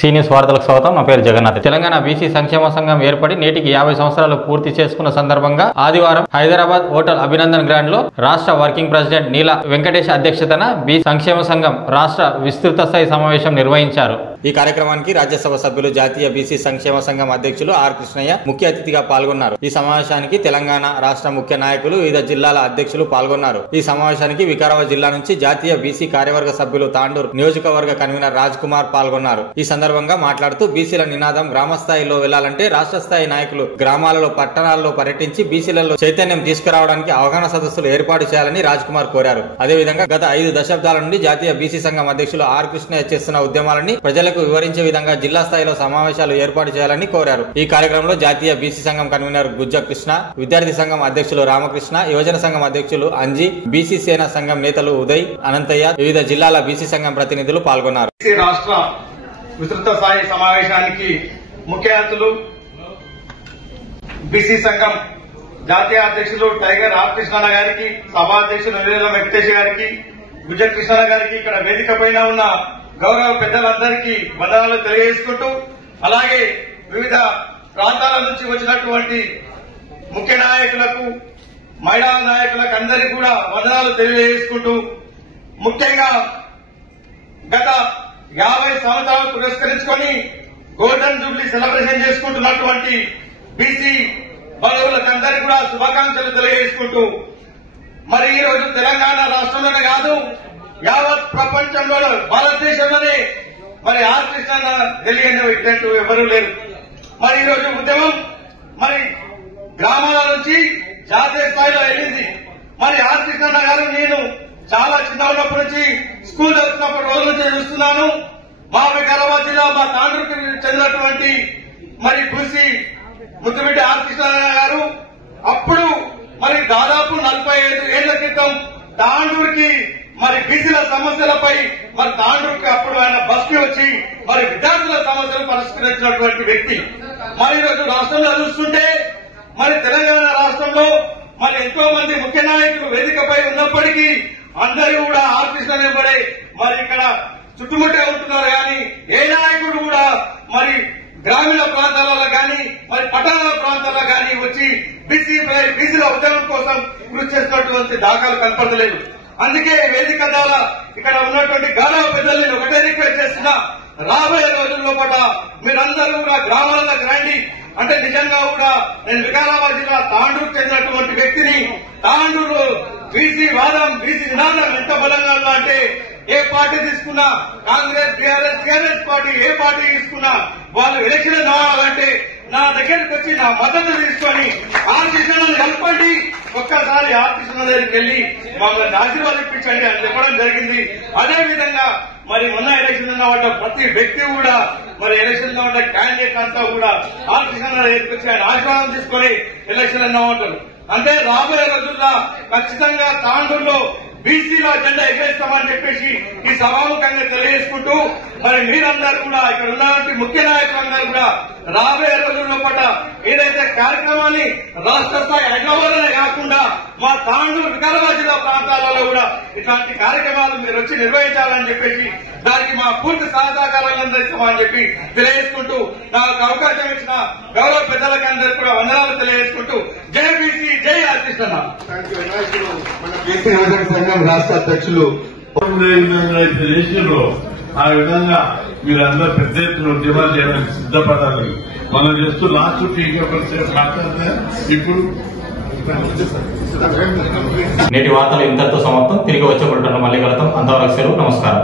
Seniors వార్తలకు స్వాగతం. నా పేరు జగన్నాథ్. తెలంగాణ బీసీ సంక్షేమ సంఘం ఏర్పడి నేటికి 50 సంవత్సరాలు పూర్తి చేసుకున్న సందర్భంగా ఆదివారం హైదరాబాద్ హోటల్ అభినందన్ గ్రాండ్ లో రాష్ట్ర వర్కింగ్ ప్రెసిడెంట్ నీల వెంకటేష్ అధ్యక్షతన బీసీ సంక్షేమ సంఘం రాష్ట్ర విస్తృత స్థాయి సమావేశం నిర్వహించారు. ఈ కార్యక్రమానికి రాజ్యసభ సభ్యులు జాతీయ బీసీ సంక్షేమ సంఘం అధ్యక్షులు ఆర్ కృష్ణయ్య ముఖ్య అతిథిగా పాల్గొన్నారు. ఈ సమావేశానికి తెలంగాణ రాష్ట్ర ముఖ్య నాయకులు, వివిధ జిల్లాల అధ్యక్షులు పాల్గొన్నారు. ఈ సమావేశానికి వికారాబాద్ జిల్లా నుంచి జాతీయ బీసీ కార్యవర్గ సభ్యులు తాండూరు నియోజకవర్గ కన్వీనర్ రాజ్ కుమార్ పాల్గొన్నారు. ఈ సందర్భంగా మాట్లాడుతూ బీసీల నినాదం గ్రామ స్థాయిలో వెళ్లాలంటే రాష్ట్ర స్థాయి నాయకులు గ్రామాలలో, పట్టణాల్లో పర్యటించి బీసీలలో చైతన్యం తీసుకురావడానికి అవగాహన సదస్సులు ఏర్పాటు చేయాలని రాజ్ కుమార్ కోరారు. అదేవిధంగా గత 5 దశాబ్దాల నుండి జాతీయ బీసీ సంఘం అధ్యక్షులు ఆర్ కృష్ణయ్య చేస్తున్న ఉద్యమాలని ప్రజలకు వివరించే విధంగా జిల్లా స్థాయిలో సమావేశాలు ఏర్పాటు చేయాలని కోరారు. ఈ కార్యక్రమంలో జాతీయ బీసీ సంఘం కన్వీనర్ గుజ్జ కృష్ణ, విద్యార్థి సంఘం అధ్యక్షులు రామకృష్ణ, యువజన సంఘం అధ్యక్షులు అంజీ, బీసీ సేన సంఘం నేతలు ఉదయ్, అనంతయ్య, వివిధ జిల్లాల బీసీ సంఘం ప్రతినిధులు పాల్గొన్నారు. రాష్ట్ర విస్తృత స్థాయి సమావేశానికి ముఖ్య అతిథులు బీసీ సంఘం జాతీయ అధ్యక్షులు టైగర్ ఆర్ కృష్ణ గారికి, సభాధ్యక్షులు నీల వెంకటేష్ గారికి, గుజ్జ కృష్ణ గారికి, ఇక్కడ వేదిక పైన ఉన్న గౌరవ పెద్దలందరికీ వందనాలు తెలియజేసుకుంటూ, అలాగే వివిధ ప్రాంతాల నుంచి వచ్చినటువంటి ముఖ్య నాయకులకు, మహిళా నాయకులకు అందరికీ కూడా వందనాలు తెలియజేసుకుంటూ, ముఖ్యంగా గత 50 సంవత్సరాలు పురస్కరించుకొని గోల్డెన్ జూబ్లీ సెలబ్రేషన్ చేసుకుంటున్నటువంటి బీసీ బంధువులకందరికీ కూడా శుభాకాంక్షలు తెలియజేసుకుంటూ, మరి ఈ రోజు తెలంగాణ రాష్ట్రంలోనే కాదు, యావత్ ప్రపంచంలో, భారతదేశంలోనే మరి ఆర్ కృష్ణ తెలియని వ్యక్తి ఎవరూ లేరు. మరి ఈ రోజు ఉద్యమం మరి గ్రామాల నుంచి జాతీయ స్థాయిలో వెళ్ళింది. మరి ఆర్ కృష్ణ గారు నేను చాలా చిన్న ఉన్నప్పటి నుంచి స్కూల్ చదువుతున్నప్పటి రోజు నుంచి చూస్తున్నాను. మా వికారాబాద్ జిల్లా, మా తాండూరుకి చెందినటువంటి మరి బూసి ముద్దుబిడ్డ ఆర్ కృష్ణ గారు అప్పుడు మరి దాదాపు 45 ఏళ్ల క్రితం తాండూరుకి మరి బీసీల సమస్యలపై మరి తాండూరుకి అప్పుడు ఆయన బస్కి వచ్చి మరి విద్యార్థుల సమస్యలు పరిష్కరించినటువంటి వ్యక్తి. మరి ఈరోజు రాష్ట్రంలో చూస్తుంటే మరి తెలంగాణ రాష్ట్రంలో మరి ఎంతో మంది ముఖ్య నాయకులు వేదికపై ఉన్నప్పటికీ అందరూ కూడా ఆర్ కృష్ణ వెంబడే మరి ఇక్కడ చుట్టుముట్టే ఉంటున్నారు. కానీ ఏ నాయకుడు కూడా మరి గ్రామీణ ప్రాంతాలలో కానీ మరి పట్టణ ప్రాంతాల్లో కానీ వచ్చి బీసీల ఉద్యమం కోసం కృషి చేసినటువంటి దాఖలు కనపడలేదు. అందుకే వేదిక ద్వారా ఇక్కడ ఉన్నటువంటి గౌరవ పెద్దలు ఒకటే రిక్వెస్ట్ చేస్తున్నా, రాబోయే రోజుల్లో కూడా మీరందరూ కూడా గ్రామాలకు రండి. అంటే నిజంగా కూడా నేను వికారాబాద్ జిల్లా తాండూరుకు చెందినటువంటి వ్యక్తిని. తాండూరు బీసీ వాదం, బీసీ నినాదం ఎంత బలంగా ఉందా అంటే ఏ పార్టీ తీసుకున్నా, కాంగ్రెస్, టీఆర్ఎస్ పార్టీ ఏ పార్టీ తీసుకున్నా వాళ్ళు ఎలక్షన్ రావాలంటే నా దగ్గరికి వచ్చి నా మద్దతు తీసుకొని ఆర్ కృష్ణను కలపండి, ఒక్కసారి ఆర్ కృష్ణ దగ్గరికి వెళ్లి మమ్మల్ని ఆశీర్వాదించండి అని చెప్పడం జరిగింది. అదేవిధంగా మరి మొన్న ఎలక్షన్ ఉన్న వాళ్ళ ప్రతి వ్యక్తి కూడా మరి ఎలక్షన్ లో ఉన్న క్యాండిడేట్ అంతా కూడా ఆర్ కృష్ణ దగ్గరికి వచ్చి ఆయన ఆశీర్వాదం తీసుకొని ఎలక్షన్ అన్న ఉంటారు. అంటే రాబోయే రోజుల్లో ఖచ్చితంగా తాండూరులో బీసీలో జెండా ఎగరేస్తామని చెప్పేసి ఈ సభాముఖంగా తెలియజేసుకుంటూ, మరి మీరందరూ కూడా ఇక్కడ ఉన్నటువంటి ముఖ్య నాయకులందరూ కూడా రాబోయే రోజుల్లో పాటు ఏదైతే కార్యక్రమాన్ని రాష్ట్ర స్థాయి హైదరాబాద్లోనే కాకుండా మా తాండూరు, వికారాబాద్ జిల్లా ప్రాంతాలలో కూడా ఇట్లాంటి కార్యక్రమాలు మీరు వచ్చి నిర్వహించాలని చెప్పేసి దానికి మా పూర్తి సహకారాలను అందిస్తామని చెప్పి తెలియజేసుకుంటూ, నాకు అవకాశం ఇచ్చిన గౌరవ పెద్దలకి అందరికీ కూడా వందనాలు తెలియజేసుకుంటూ, జై బీసీ, జై ఆర్ కృష్ణ. మన బీసీ యువజన సంఘం రాష్ట్ర అధ్యక్షులు దేశంలో ఆ విధంగా మీరందరూ పెద్ద ఎత్తున ఉద్యమాలు చేయడానికి సిద్ధపడాలని మనం చేస్తూ లాస్ట్ టీకా మాట్లాడితే ఇప్పుడు నేటి వార్తలు ఇంతటితో సమాప్తం. తిరిగి వచ్చే మళ్ళీ కలుద్దాం. అంతవరకు సెలవు. నమస్కారం.